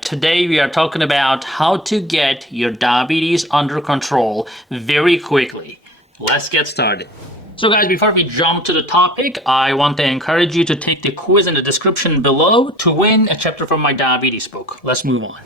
Today we are talking about how to get your diabetes under control very quickly. Let's get started. So guys, before we jump to the topic, I want to encourage you to take the quiz in the description below to win a chapter from my diabetes book. Let's move on.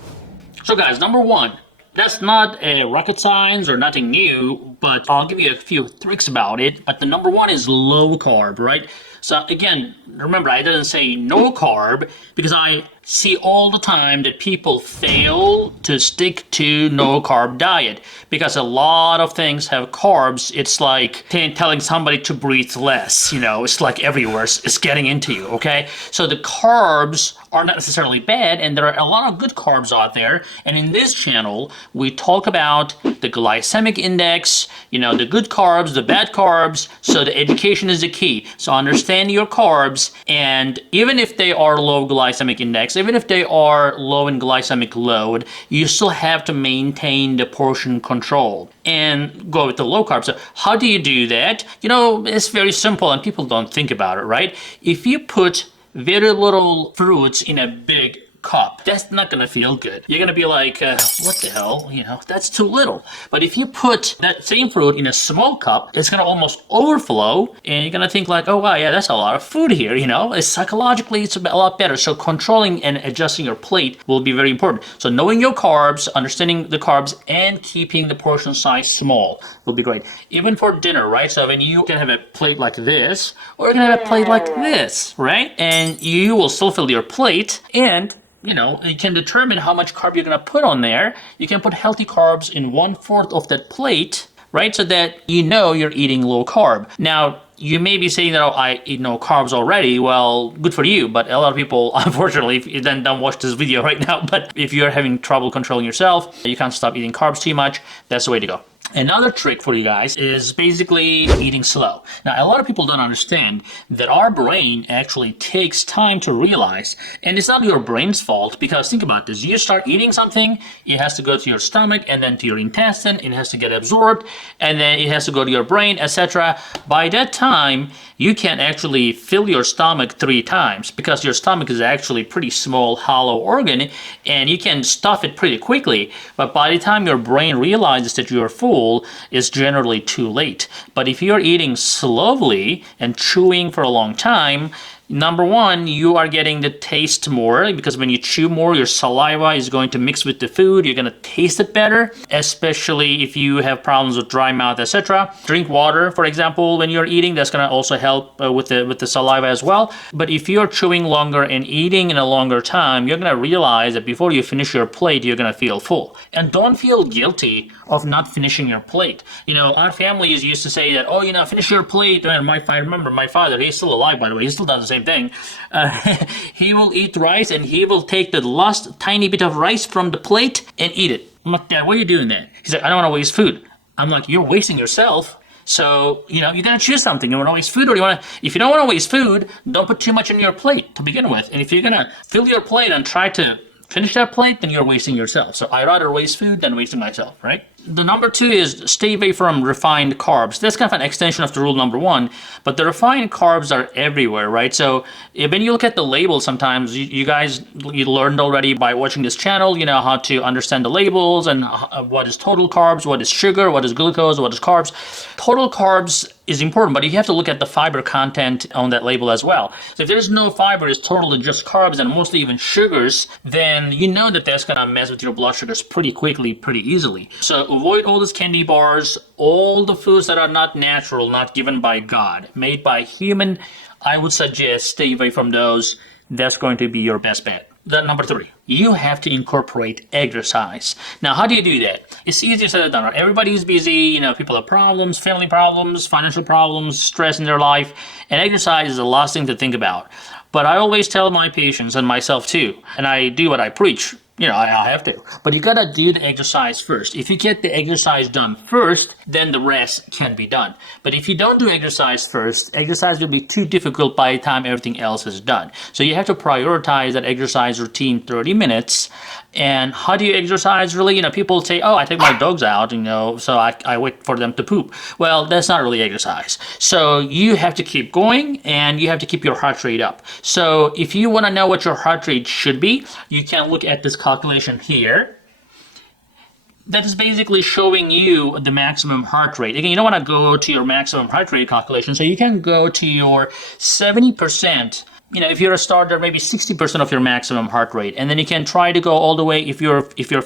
So guys, number one, that's not a rocket science or nothing new, but I'll give you a few tricks about it. But the number one is low carb, right? So again, remember, I didn't say no carb because I see all the time that people fail to stick to no carb diet because a lot of things have carbs. It's like telling somebody to breathe less, it's like everywhere. It's getting into you, okay? So the carbs are not necessarily bad, and there are a lot of good carbs out there. And in this channel, we talk about the glycemic index, the good carbs, the bad carbs. So the education is the key. So understand your carbs, and even if they are low glycemic index, even if they are low in glycemic load, you still have to maintain the portion control and go with the low carb. So how do you do that? It's very simple and people don't think about it, right? If you put very little fruits in a big cup, that's not gonna feel good. You're gonna be like, what the hell, that's too little. But if you put that same fruit in a small cup, it's gonna almost overflow, and you're gonna think like, oh wow, yeah, that's a lot of food here, it's psychologically, it's a lot better. So controlling and adjusting your plate will be very important. So knowing your carbs, understanding the carbs, and keeping the portion size small will be great. Even for dinner, right? So when you can have a plate like this, or you can have a plate like this, right? And you will still fill your plate, and you can determine how much carb you're going to put on there. You can put healthy carbs in 1/4 of that plate, right? So that you're eating low carb. Now, you may be saying that, oh, I eat no carbs already. Well, good for you. But a lot of people, unfortunately, if you then don't watch this video right now, but if you're having trouble controlling yourself, you can't stop eating carbs too much, that's the way to go. Another trick for you guys is basically eating slow. Now, a lot of people don't understand that our brain actually takes time to realize, and it's not your brain's fault, because think about this. You start eating something, it has to go to your stomach and then to your intestine, it has to get absorbed, and then it has to go to your brain, etc. By that time, you can actually fill your stomach 3 times because your stomach is actually pretty small, hollow organ, and you can stuff it pretty quickly. But by the time your brain realizes that you're full, is generally too late. But if you're eating slowly and chewing for a long time, number one, you are getting the taste more, because when you chew more, your saliva is going to mix with the food. You're going to taste it better, especially if you have problems with dry mouth, etc. Drink water, for example, when you're eating. That's going to also help with the saliva as well. But if you're chewing longer and eating in a longer time, you're going to realize that before you finish your plate, you're going to feel full. And don't feel guilty of not finishing your plate. Our families used to say that, oh, finish your plate. And I remember my father, he's still alive, by the way, he still does the same thing. He will eat rice and he will take the last tiny bit of rice from the plate and eat it. I'm like, Dad, why are you doing that? He's like, I don't want to waste food. I'm like, you're wasting yourself. So, you gotta choose something. You want to waste food, or if you don't want to waste food, don't put too much on your plate to begin with. And if you're gonna fill your plate and try to finish that plate, then you're wasting yourself. So I'd rather waste food than wasting myself, right? The number 2 is stay away from refined carbs. That's kind of an extension of the rule number 1, but the refined carbs are everywhere, right? So when you look at the label, sometimes you learned already by watching this channel, how to understand the labels and what is total carbs, what is sugar, what is glucose, what is carbs. Total carbs is important, but you have to look at the fiber content on that label as well. So if there's no fiber, it's totally just carbs and mostly even sugars, then that's gonna mess with your blood sugars pretty quickly, pretty easily. So avoid all these candy bars, all the foods that are not natural, not given by God, made by human. I would suggest stay away from those. That's going to be your best bet. Then number 3, you have to incorporate exercise. Now, how do you do that? It's easier said than done. Everybody's busy, people have problems, family problems, financial problems, stress in their life, and exercise is the last thing to think about. But I always tell my patients, and myself too, and I do what I preach. I have to. But you gotta do the exercise first. If you get the exercise done first, then the rest can be done. But if you don't do exercise first, exercise will be too difficult by the time everything else is done. So you have to prioritize that exercise routine 30 minutes. And how do you exercise really? People say, oh, I take my dogs out, so I wait for them to poop. Well, that's not really exercise. So you have to keep going and you have to keep your heart rate up. So if you want to know what your heart rate should be, you can look at this calculation here that is basically showing you the maximum heart rate. Again, you don't want to go to your maximum heart rate calculation, so you can go to your 70%. If you're a starter, maybe 60% of your maximum heart rate. And then you can try to go all the way, if your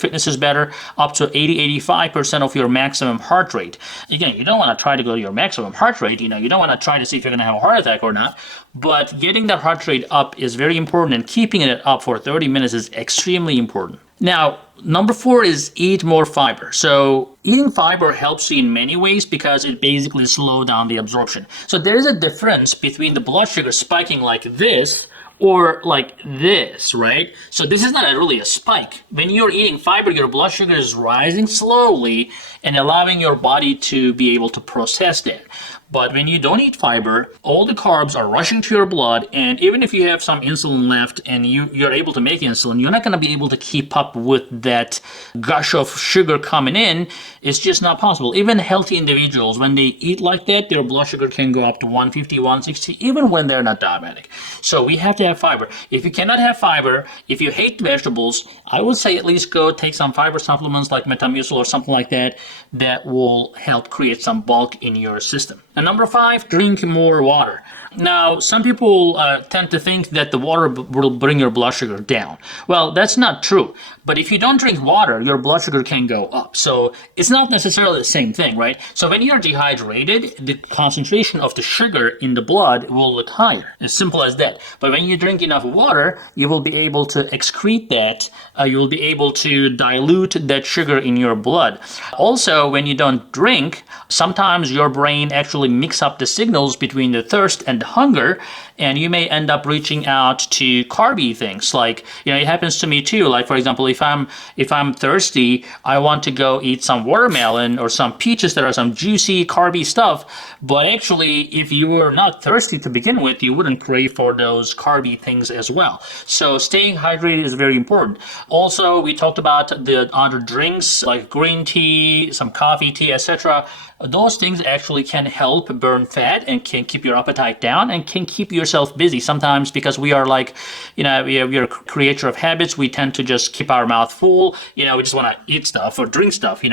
fitness is better, up to 80-85% of your maximum heart rate. Again, you don't want to try to go to your maximum heart rate. You don't want to try to see if you're going to have a heart attack or not. But getting that heart rate up is very important, and keeping it up for 30 minutes is extremely important. Now, number 4 is eat more fiber. So eating fiber helps you in many ways because it basically slows down the absorption. So there is a difference between the blood sugar spiking like this or like this, right? So this is not really a spike. When you're eating fiber, your blood sugar is rising slowly and allowing your body to be able to process that. But when you don't eat fiber, all the carbs are rushing to your blood, and even if you have some insulin left and you're able to make insulin, you're not going to be able to keep up with that gush of sugar coming in. It's just not possible. Even healthy individuals, when they eat like that, their blood sugar can go up to 150, 160, even when they're not diabetic. So we have to have fiber. If you cannot have fiber, if you hate vegetables, I would say at least go take some fiber supplements like Metamucil or something like that will help create some bulk in your system. And number 5, drink more water. Now, some people tend to think that the water will bring your blood sugar down. Well, that's not true. But if you don't drink water, your blood sugar can go up. So it's not necessarily the same thing, right? So when you're dehydrated, the concentration of the sugar in the blood will look higher. As simple as that. But when you drink enough water, you will be able to excrete that. You will be able to dilute that sugar in your blood. Also, when you don't drink, sometimes your brain actually mix up the signals between the thirst and the hunger, and you may end up reaching out to carby things. Like, it happens to me too. Like, for example, if I'm thirsty, I want to go eat some watermelon or some peaches that are some juicy carby stuff. But actually, if you were not thirsty to begin with, you wouldn't crave for those carby things as well. So staying hydrated is very important. Also, we talked about the other drinks like green tea, some coffee, tea, etc. Those things actually can help burn fat and can keep your appetite down and can keep yourself busy. Sometimes because we are like, we are a creature of habits, we tend to just keep our mouth full. We just want to eat stuff or drink stuff,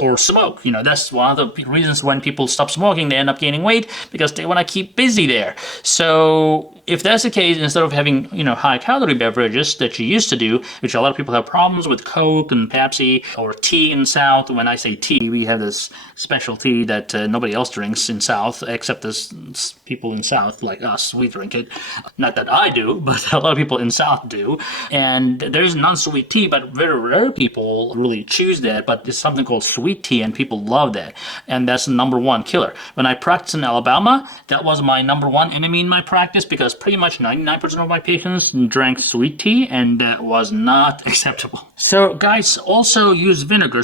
or smoke. That's one of the reasons when people stop smoking, they end up gaining weight because they want to keep busy there. So if that's the case, instead of having, high calorie beverages that you used to do, which a lot of people have problems with Coke and Pepsi or tea in South. When I say tea, we have this special tea that nobody else drinks in South, except as people in South like us. We drink it. Not that I do, but a lot of people in South do. And there's non-sweet tea, but very rare people really choose that. But it's something called sweet tea, and people love that. And that's the number 1 killer. When I practiced in Alabama, that was my number 1 enemy in my practice because pretty much 99% of my patients drank sweet tea, and that was not acceptable. So guys, also use vinegar.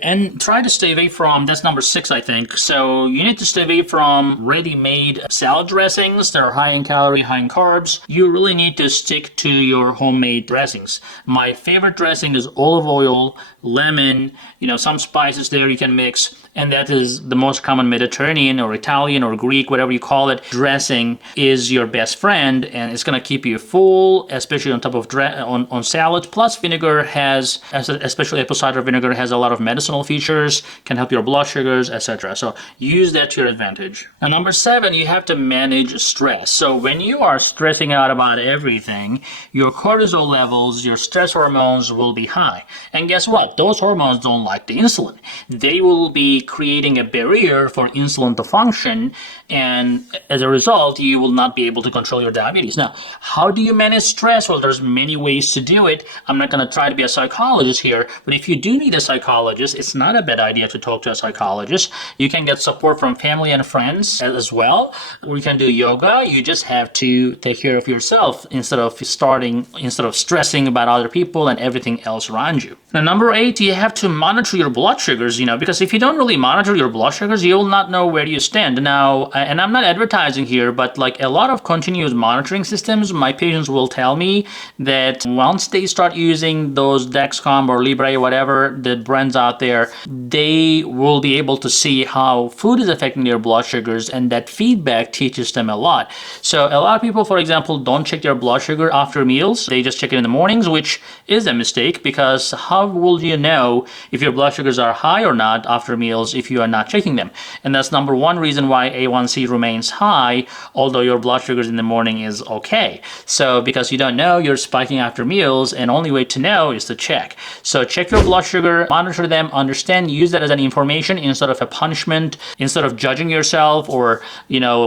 And try to stay away from, that's number 6, I think. So you need to stay away from ready-made salad dressings that are high in calorie, high in carbs. You really need to stick to your homemade dressings. My favorite dressing is olive oil, lemon, some spices there you can mix. And that is the most common Mediterranean or Italian or Greek, whatever you call it, dressing is your best friend, and it's going to keep you full, especially on top of on salad. Plus, vinegar has, especially apple cider vinegar, has a lot of medicinal features, can help your blood sugars, etc. So use that to your advantage. And number 7, you have to manage stress. So when you are stressing out about everything, your cortisol levels, your stress hormones will be high. And guess what? Those hormones don't like the insulin. They will be creating a barrier for insulin to function, and as a result, you will not be able to control your diabetes. Now, how do you manage stress? Well, there's many ways to do it. I'm not going to try to be a psychologist here, but if you do need a psychologist, it's not a bad idea to talk to a psychologist. You can get support from family and friends as well. We can do yoga. You just have to take care of yourself instead of stressing about other people and everything else around you. Now, number 8, you have to monitor your blood sugars, because if you don't really really monitor your blood sugars, you will not know where you stand. Now, and I'm not advertising here, but like a lot of continuous monitoring systems, my patients will tell me that once they start using those Dexcom or Libre, whatever the brands out there, they will be able to see how food is affecting their blood sugars, and that feedback teaches them a lot. So a lot of people, for example, don't check their blood sugar after meals. They just check it in the mornings, which is a mistake, because how will you know if your blood sugars are high or not after meals if you are not checking them? And that's number one reason why A1C remains high, although your blood sugars in the morning is okay. So because you don't know, you're spiking after meals, and only way to know is to check. So check your blood sugar, monitor them, understand, use that as an information instead of a punishment, instead of judging yourself or,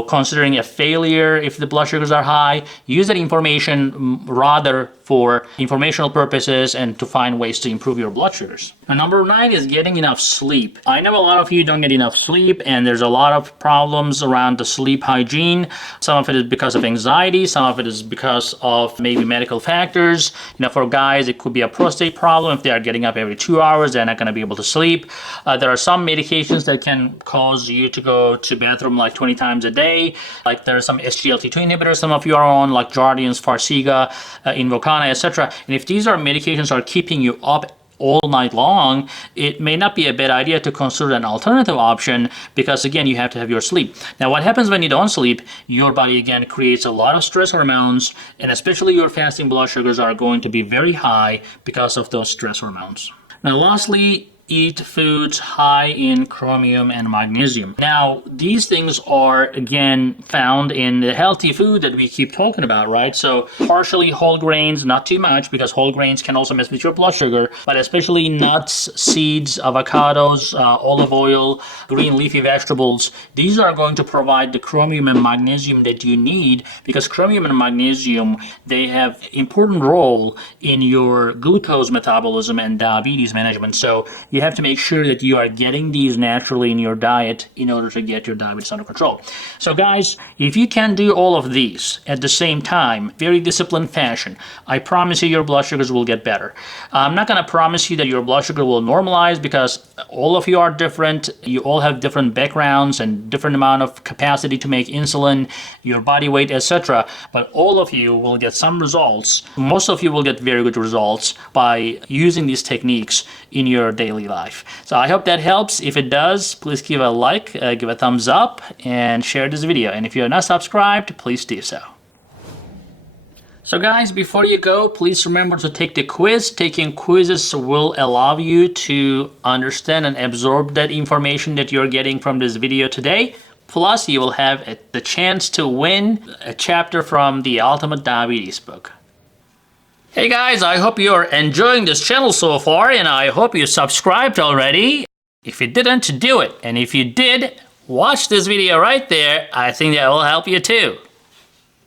considering a failure if the blood sugars are high. Use that information rather for informational purposes and to find ways to improve your blood sugars. And number 9 is getting enough sleep. I know a lot of you don't get enough sleep, and there's a lot of problems around the sleep hygiene. Some of it is because of anxiety, some of it is because of maybe medical factors. For guys, it could be a prostate problem. If they are getting up every 2 hours, they're not going to be able to sleep. There are some medications that can cause you to go to bathroom like 20 times a day. Like there are some SGLT2 inhibitors some of you are on, like Jardiance, Farxiga, Invokana, etc. And if these medications are keeping you up all night long, it may not be a bad idea to consider an alternative option, because again, you have to have your sleep. Now, what happens when you don't sleep? Your body again creates a lot of stress hormones, and especially your fasting blood sugars are going to be very high because of those stress hormones. Now, lastly, eat foods high in chromium and magnesium. Now, these things are again found in the healthy food that we keep talking about, right? So partially whole grains, not too much, because whole grains can also mess with your blood sugar, but especially nuts, seeds, avocados, olive oil, green leafy vegetables. These are going to provide the chromium and magnesium that you need, because chromium and magnesium, they have important role in your glucose metabolism and diabetes management. So you have to make sure that you are getting these naturally in your diet in order to get your diabetes under control. So guys, if you can do all of these at the same time, very disciplined fashion, I promise you your blood sugars will get better. I'm not going to promise you that your blood sugar will normalize, because all of you are different. You all have different backgrounds and different amount of capacity to make insulin, your body weight, etc. But all of you will get some results. Most of you will get very good results by using these techniques in your daily life. So I hope that helps. If it does, please give a like, give a thumbs up, and share this video. And if you're not subscribed, please do so. So guys, before you go, please remember to take the quiz. Taking quizzes will allow you to understand and absorb that information that you're getting from this video today. Plus, you will have the chance to win a chapter from the Ultimate Diabetes book. Hey guys, I hope you're enjoying this channel so far, and I hope you subscribed already. If you didn't, do it. And if you did, watch this video right there. I think that will help you too.